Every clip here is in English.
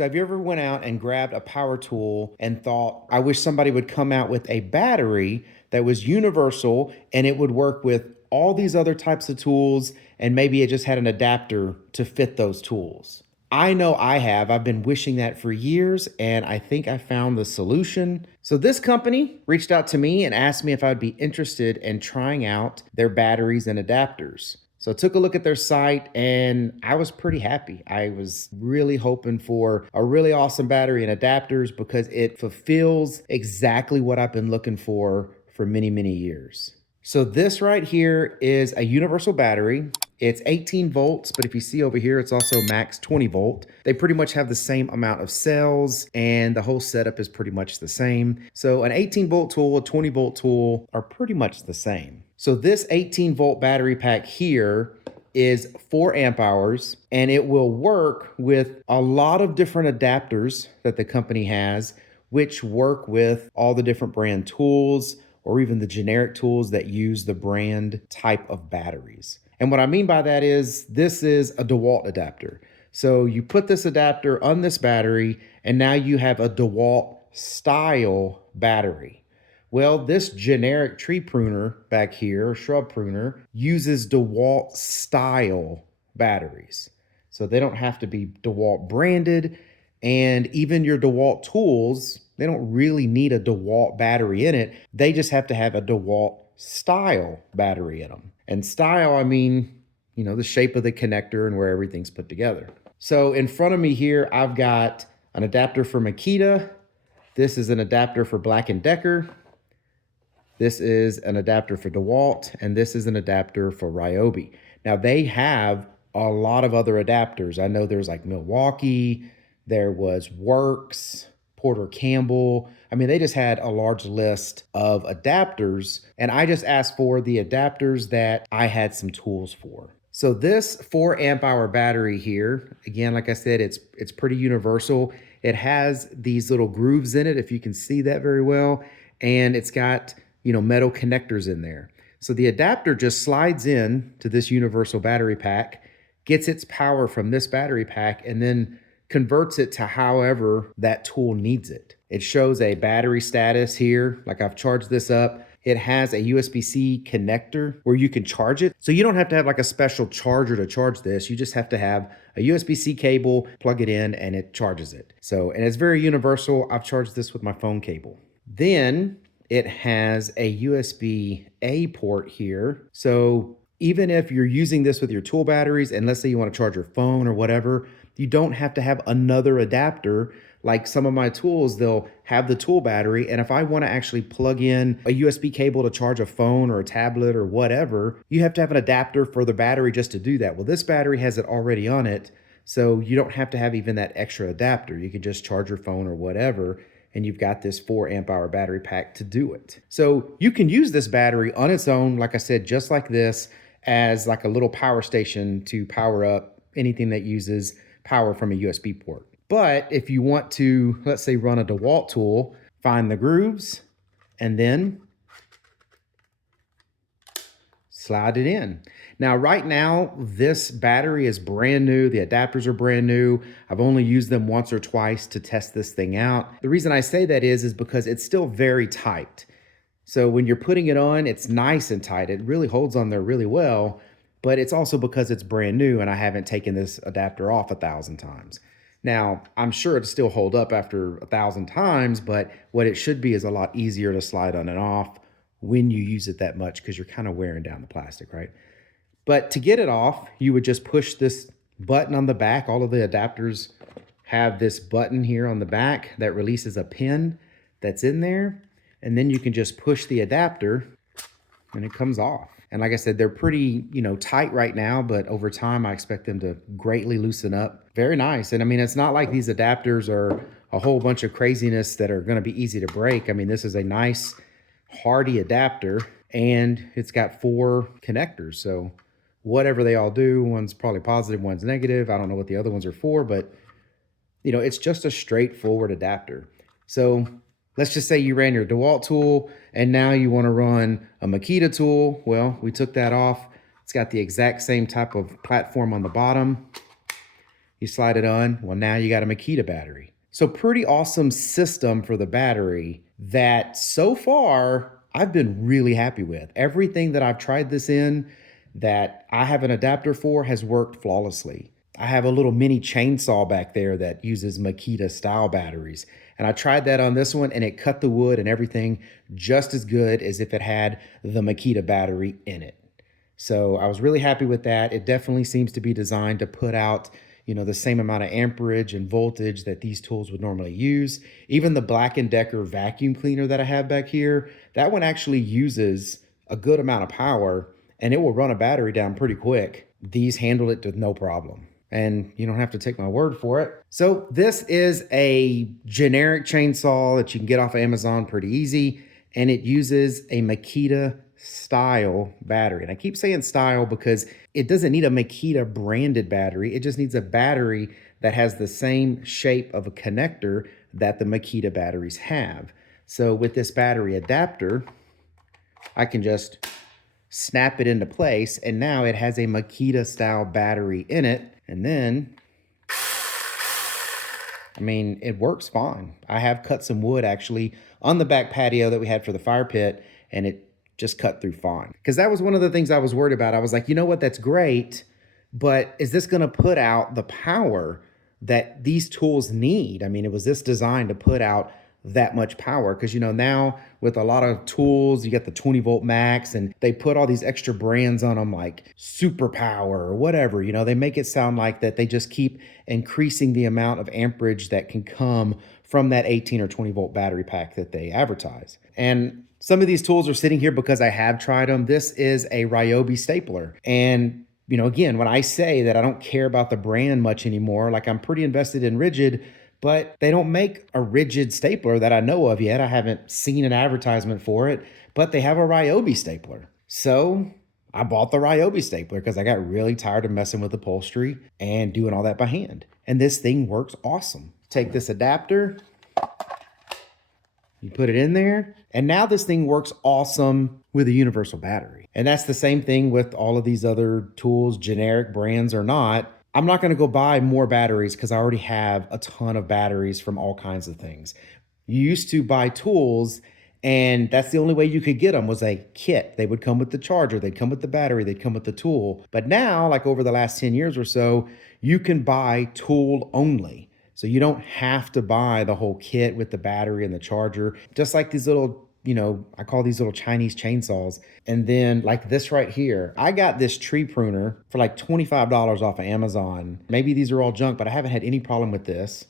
So have you ever went out and grabbed a power tool and thought, I wish somebody would come out with a battery that was universal and it would work with all these other types of tools and maybe it just had an adapter to fit those tools? I know I have. I've been wishing that for years and I think I found the solution. So this company reached out to me and asked me if I'd be interested in trying out their batteries and adapters. So I took a look at their site and I was pretty happy. I was really hoping for a really awesome battery and adapters because it fulfills exactly what I've been looking for many, many years. So this right here is a universal battery. It's 18 volts, but if you see over here, it's also max 20 volt. They pretty much have the same amount of cells and the whole setup is pretty much the same. So an 18 volt tool, a 20 volt tool are pretty much the same. So this 18 volt battery pack here is 4 amp hours and it will work with a lot of different adapters that the company has, which work with all the different brand tools or even the generic tools that use the brand type of batteries. And what I mean by that is this is a DeWalt adapter. So you put this adapter on this battery and now you have a DeWalt style battery. Well, this generic tree pruner back here, shrub pruner, uses DeWalt style batteries. So they don't have to be DeWalt branded, and even your DeWalt tools, they don't really need a DeWalt battery in it. They just have to have a DeWalt style battery in them. And style, I mean, the shape of the connector and where everything's put together. So in front of me here, I've got an adapter for Makita. This is an adapter for Black & Decker. This is an adapter for DeWalt, and this is an adapter for Ryobi. Now they have a lot of other adapters. I know there's like Milwaukee, there was Works, Porter Campbell. I mean, they just had a large list of adapters, and I just asked for the adapters that I had some tools for. So this 4 amp hour battery here, again, like I said, it's pretty universal. It has these little grooves in it, if you can see that very well, and it's got metal connectors in there. So the adapter just slides in to this universal battery pack, gets its power from this battery pack, and then converts it to however that tool needs it. It shows a battery status here, like I've charged this up. It has a USB-C connector where you can charge it. So you don't have to have like a special charger to charge this. You just have to have a USB-C cable, plug it in, and it charges it. So, and it's very universal. I've charged this with my phone cable. Then it has a USB-A port here. So even if you're using this with your tool batteries, and let's say you want to charge your phone or whatever, you don't have to have another adapter. Like some of my tools, they'll have the tool battery, and if I want to actually plug in a USB cable to charge a phone or a tablet or whatever, you have to have an adapter for the battery just to do that. Well, this battery has it already on it, so you don't have to have even that extra adapter. You can just charge your phone or whatever, and you've got this 4 amp hour battery pack to do it. So you can use this battery on its own, like I said, just like this, as like a little power station to power up anything that uses power from a USB port. But if you want to, let's say, run a DeWalt tool, find the grooves and then slide it in. Now, right now, this battery is brand new. The adapters are brand new. I've only used them once or twice to test this thing out. The reason I say that is because it's still very tight. So when you're putting it on, it's nice and tight. It really holds on there really well, but it's also because it's brand new and I haven't taken this adapter off 1,000 times. Now, I'm sure it'll still hold up after 1,000 times, but what it should be is a lot easier to slide on and off when you use it that much because you're kind of wearing down the plastic, right? But to get it off, you would just push this button on the back. All of the adapters have this button here on the back that releases a pin that's in there. And then you can just push the adapter and it comes off. And like I said, they're pretty, tight right now, but over time, I expect them to greatly loosen up. Very nice. And I mean, it's not like these adapters are a whole bunch of craziness that are going to be easy to break. I mean, this is a nice, hardy adapter, and it's got 4 connectors. So whatever they all do, one's probably positive, one's negative. I don't know what the other ones are for, but it's just a straightforward adapter. So let's just say you ran your DeWalt tool and now you want to run a Makita tool. Well, we took that off. It's got the exact same type of platform on the bottom. You slide it on, well, now you got a Makita battery. So pretty awesome system for the battery that so far I've been really happy with. Everything that I've tried this in that I have an adapter for has worked flawlessly. I have a little mini chainsaw back there that uses Makita style batteries. And I tried that on this one and it cut the wood and everything just as good as if it had the Makita battery in it. So I was really happy with that. It definitely seems to be designed to put out, the same amount of amperage and voltage that these tools would normally use. Even the Black & Decker vacuum cleaner that I have back here, that one actually uses a good amount of power and it will run a battery down pretty quick. These handle it with no problem. And you don't have to take my word for it. So this is a generic chainsaw that you can get off of Amazon pretty easy. And it uses a Makita style battery. And I keep saying style because it doesn't need a Makita branded battery. It just needs a battery that has the same shape of a connector that the Makita batteries have. So with this battery adapter, I can just snap it into place, and now it has a Makita style battery in it. And then, it works fine. I have cut some wood actually on the back patio that we had for the fire pit, and it just cut through fine. Because that was one of the things I was worried about. I was like, you know what, that's great, but is this gonna put out the power that these tools need? Was this designed to put out that much power? Because now with a lot of tools, you get the 20-volt max and they put all these extra brands on them like super power or whatever. They make it sound like that they just keep increasing the amount of amperage that can come from that 18 or 20-volt battery pack that they advertise. And some of these tools are sitting here because I have tried them. This is a Ryobi stapler. And again, when I say that I don't care about the brand much anymore, like I'm pretty invested in Rigid, but they don't make a Rigid stapler that I know of yet. I haven't seen an advertisement for it, but they have a Ryobi stapler. So I bought the Ryobi stapler because I got really tired of messing with upholstery and doing all that by hand. And this thing works awesome. Take this adapter, you put it in there, and now this thing works awesome with a universal battery. And that's the same thing with all of these other tools, generic brands or not. I'm not going to go buy more batteries because I already have a ton of batteries from all kinds of things. You used to buy tools and that's the only way you could get them was a kit. They would come with the charger, they'd come with the battery, they'd come with the tool. But now, like over the last 10 years or so, you can buy tool only. So you don't have to buy the whole kit with the battery and the charger, just like these little, I call these little Chinese chainsaws. And then like this right here, I got this tree pruner for like $25 off of Amazon. Maybe these are all junk, but I haven't had any problem with this.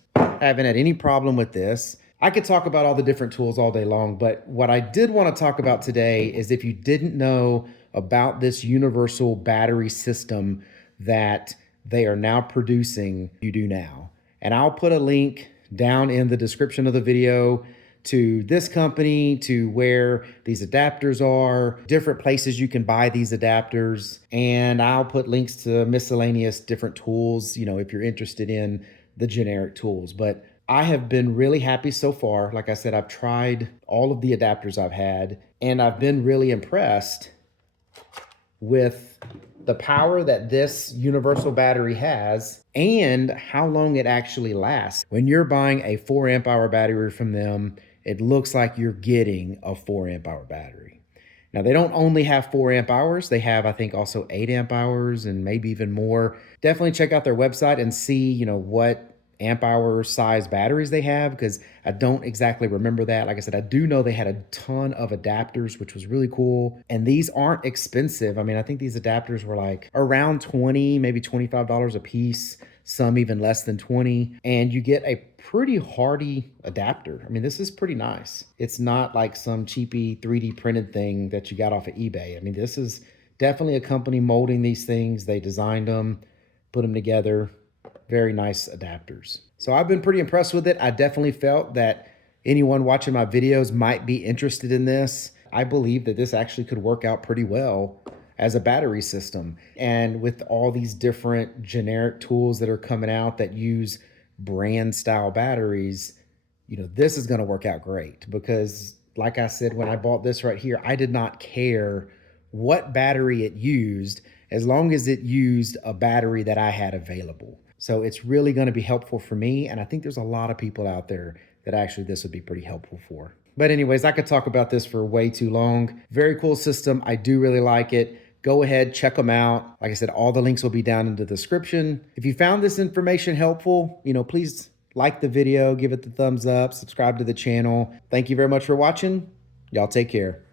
I could talk about all the different tools all day long, but what I did want to talk about today is if you didn't know about this universal battery system that they are now producing, you do now. And I'll put a link down in the description of the video to this company, to where these adapters are, different places you can buy these adapters. And I'll put links to miscellaneous different tools, if you're interested in the generic tools. But I have been really happy so far. Like I said, I've tried all of the adapters I've had, and I've been really impressed with the power that this universal battery has and how long it actually lasts. When you're buying a 4 amp hour battery from them, it looks like you're getting a 4 amp hour battery. Now, they don't only have 4 amp hours. They have, I think, also 8 amp hours and maybe even more. Definitely check out their website and see, what amp hour size batteries they have, because I don't exactly remember that. Like I said, I do know they had a ton of adapters, which was really cool. And these aren't expensive. I think these adapters were like around $20, maybe $25 a piece, some even less than 20. And you get a pretty hardy adapter. This is pretty nice. It's not like some cheapy 3D printed thing that you got off of eBay. This is definitely a company molding these things. They designed them, put them together. Very nice adapters. So I've been pretty impressed with it. I definitely felt that anyone watching my videos might be interested in this. I believe that this actually could work out pretty well as a battery system. And with all these different generic tools that are coming out that use brand style batteries, this is going to work out great, because like I said, when I bought this right here, I did not care what battery it used as long as it used a battery that I had available. So it's really going to be helpful for me. And I think there's a lot of people out there that actually this would be pretty helpful for. But anyways, I could talk about this for way too long. Very cool system. I do really like it. Go ahead, check them out. Like I said, all the links will be down in the description. If you found this information helpful, please like the video, give it the thumbs up, subscribe to the channel. Thank you very much for watching. Y'all take care.